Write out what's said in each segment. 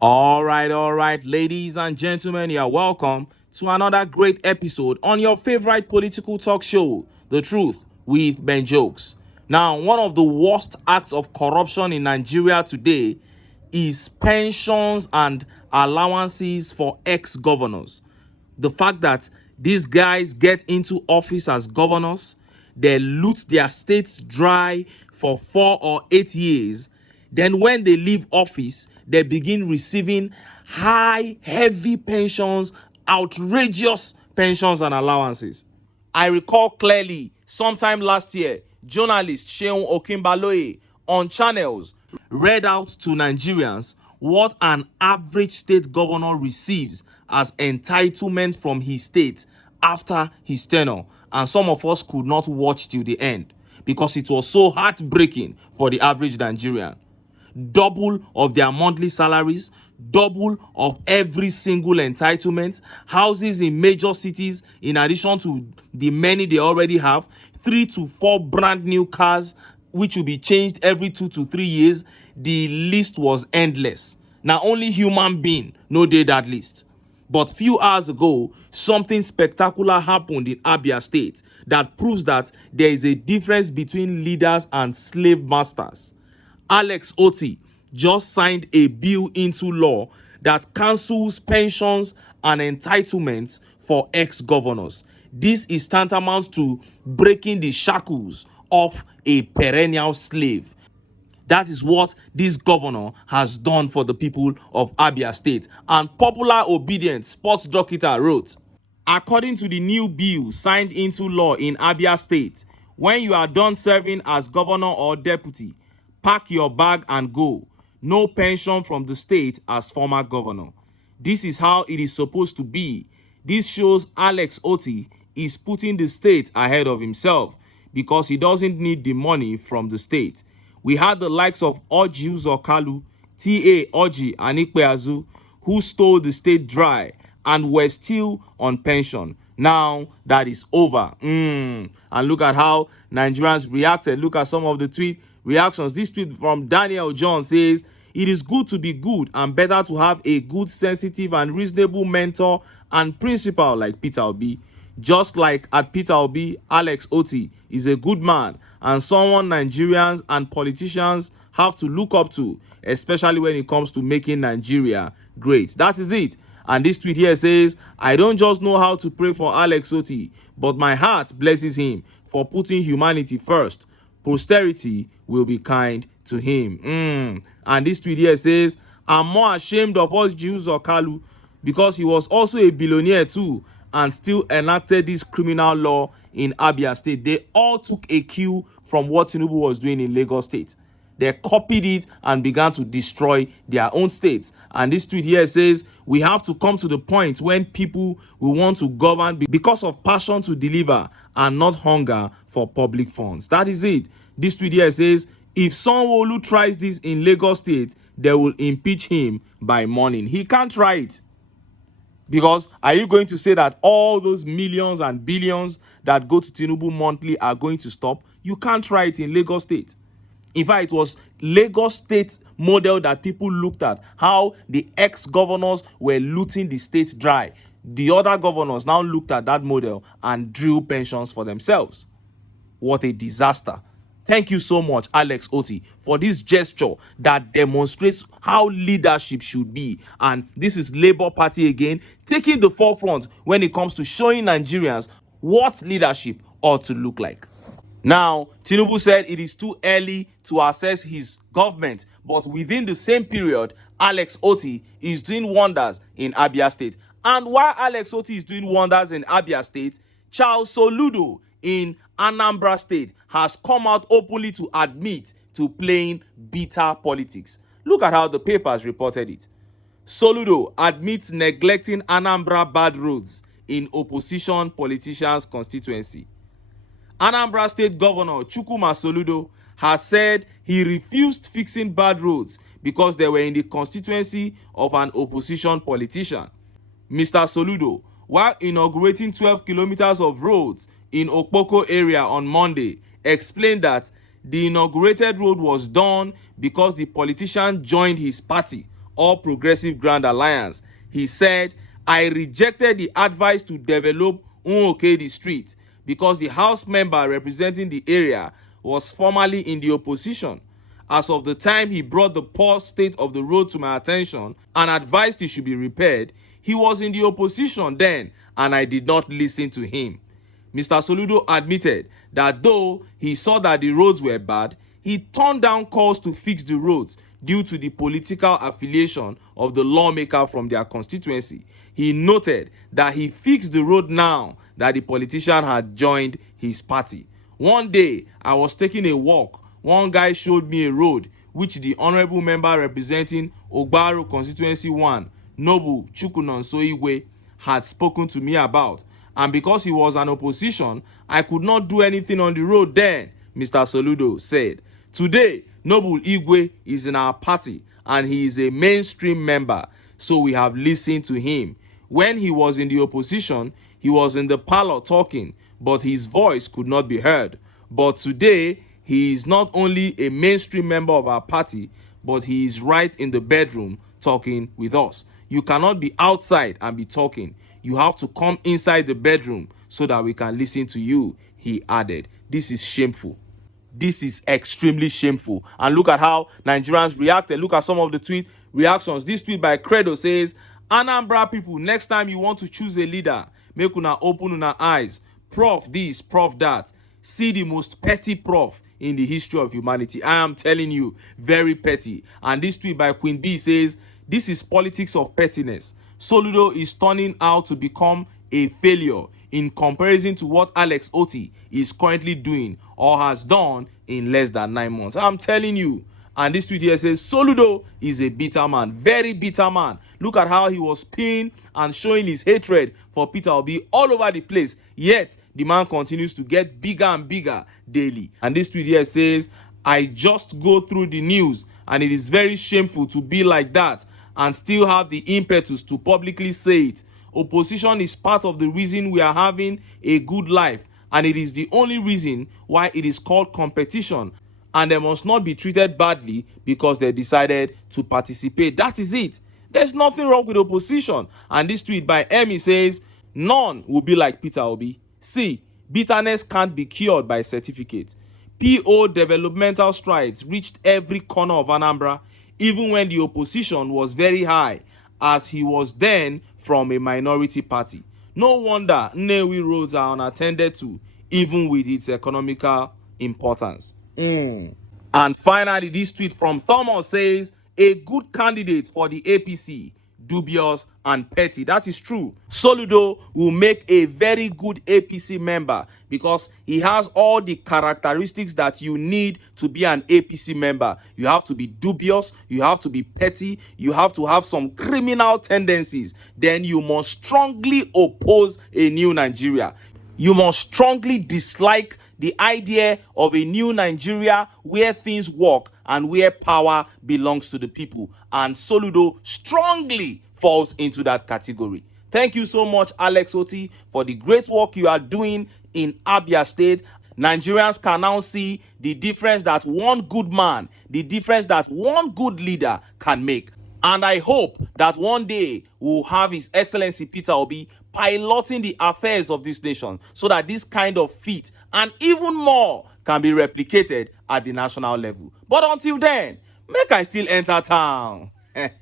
All right, ladies and gentlemen, you are welcome to another great episode on your favorite political talk show, The Truth with Ben Jokes. Now, one of the worst acts of corruption in Nigeria today is pensions and allowances for ex-governors. The fact that these guys get into office as governors, they loot their states dry for 4 or 8 years. Then when they leave office, they begin receiving heavy pensions, outrageous pensions and allowances. I recall clearly, sometime last year, journalist Seun Okinbaloye on channels read out to Nigerians what an average state governor receives as entitlement from his state after his tenure, and some of us could not watch till the end because it was so heartbreaking for the average Nigerian. Double of their monthly salaries, double of every single entitlement, houses in major cities in addition to the many they already have, 3 to 4 brand new cars which will be changed every 2 to 3 years. The list was endless. Now only human being no dey that list. But few hours ago, something spectacular happened in Abia state that proves that there is a difference between leaders and slave masters. Alex OTTI just signed a bill into law that cancels pensions and entitlements for ex-governors. This is tantamount to breaking the shackles of a perennial slave. That is what this governor has done for the people of Abia State. And popular obedient sports doctor wrote, according to the new bill signed into law in Abia State, when you are done serving as governor or deputy, pack your bag and go. No pension from the state as former governor. This is how it is supposed to be. This shows Alex OTTI is putting the state ahead of himself because he doesn't need the money from the state. We had the likes of Orji Uzor-Kalu, T.A. Orji and Ikpeazu, who stole the state dry and were still on pension. Now that is over. And look at how Nigerians reacted. Look at some of the tweet reactions. This tweet from Daniel John says, it is good to be good and better to have a good, sensitive and reasonable mentor and principal like Peter Obi. Just like at Peter Obi, Alex OTTI is a good man and someone Nigerians and politicians have to look up to, especially when it comes to making Nigeria great. That is it. And this tweet here says, I don't just know how to pray for Alex OTTI, but my heart blesses him for putting humanity first. Posterity will be kind to him. And this tweet here says, I'm more ashamed of us Jews or Kalu because he was also a billionaire too and still enacted this criminal law in Abia State. They all took a cue from what Tinubu was doing in Lagos State. They copied it and began to destroy their own states. And this tweet here says, we have to come to the point when people will want to govern because of passion to deliver and not hunger for public funds. That is it. This tweet here says, if Sanwo-Olu tries this in Lagos State, they will impeach him by morning. He can't try it. Because are you going to say that all those millions and billions that go to Tinubu monthly are going to stop? You can't try it in Lagos State. In fact, it was Lagos State model that people looked at, how the ex-governors were looting the state dry. The other governors now looked at that model and drew pensions for themselves. What a disaster. Thank you so much, Alex OTTI, for this gesture that demonstrates how leadership should be. And this is Labour Party again, taking the forefront when it comes to showing Nigerians what leadership ought to look like. Now, Tinubu said it is too early to assess his government, but within the same period, Alex OTTI is doing wonders in Abia State. And while Alex OTTI is doing wonders in Abia State, Charles Soludo in Anambra State has come out openly to admit to playing bitter politics. Look at how the papers reported it. Soludo admits neglecting Anambra bad roads in opposition politicians' constituency. Anambra State Governor Chukwuma Soludo has said he refused fixing bad roads because they were in the constituency of an opposition politician. Mr. Soludo, while inaugurating 12 kilometers of roads in Okpoko area on Monday, explained that the inaugurated road was done because the politician joined his party All Progressive Grand Alliance. He said, I rejected the advice to develop Nwokedi Street because the House member representing the area was formerly in the opposition. As of the time he brought the poor state of the road to my attention and advised it should be repaired, he was in the opposition then and I did not listen to him. Mr. Soludo admitted that though he saw that the roads were bad, he turned down calls to fix the roads due to the political affiliation of the lawmaker from their constituency. He noted that he fixed the road now that the politician had joined his party. One day, I was taking a walk. One guy showed me a road which the honorable member representing Ogbaro Constituency 1, Noble Chukwunonsoigwe, had spoken to me about. And because he was an opposition, I could not do anything on the road then, Mr. Soludo said. Today, Noble Igwe is in our party and he is a mainstream member, so we have listened to him. When he was in the opposition, he was in the parlor talking, but his voice could not be heard. But today, he is not only a mainstream member of our party, but he is right in the bedroom talking with us. You cannot be outside and be talking. You have to come inside the bedroom so that we can listen to you, he added. This is shameful. This is extremely shameful. And look at how Nigerians reacted. Look at some of the tweet reactions. This tweet by Credo says, Anambra people, next time you want to choose a leader, make una open una eyes. Prof this, prof that. See the most petty prof in the history of humanity. I am telling you, very petty. And this tweet by Queen B says, this is politics of pettiness. Soludo is turning out to become a failure in comparison to what Alex OTTI is currently doing or has done in less than 9 months. I'm telling you. And this tweet here says, Soludo is a bitter man, very bitter man. Look at how he was pinning and showing his hatred for Peter Obi all over the place. Yet, the man continues to get bigger and bigger daily. And this tweet here says, I just go through the news and it is very shameful to be like that and still have the impetus to publicly say it. Opposition is part of the reason we are having a good life, and it is the only reason why it is called competition, and they must not be treated badly because they decided to participate. That is it. There's nothing wrong with opposition. And this tweet by Emmy says, none will be like Peter Obi. See, bitterness can't be cured by certificate. PO developmental strides reached every corner of Anambra, even when the opposition was very high, as he was then from a minority party. No wonder Nnewi roads are unattended to, even with its economical importance. And finally, this tweet from Thomas says, a good candidate for the APC, dubious and petty. That is true. Soludo will make a very good APC member because he has all the characteristics that you need to be an APC member. You have to be dubious, you have to be petty, you have to have some criminal tendencies. Then you must strongly oppose a new Nigeria. You must strongly dislike the idea of a new Nigeria where things work and where power belongs to the people. And Soludo strongly falls into that category. Thank you so much, Alex OTTI, for the great work you are doing in Abia State. Nigerians can now see the difference that one good man, the difference that one good leader can make. And I hope that one day we'll have His Excellency Peter Obi piloting the affairs of this nation so that this kind of feat and even more can be replicated at the national level. But until then, make I still enter town. Make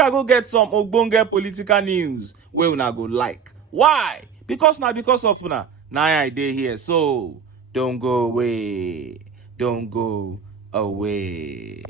I go get some ogbonge political news where una go like. Why? Because now because of una. Now I dey here. So don't go away. Don't go away.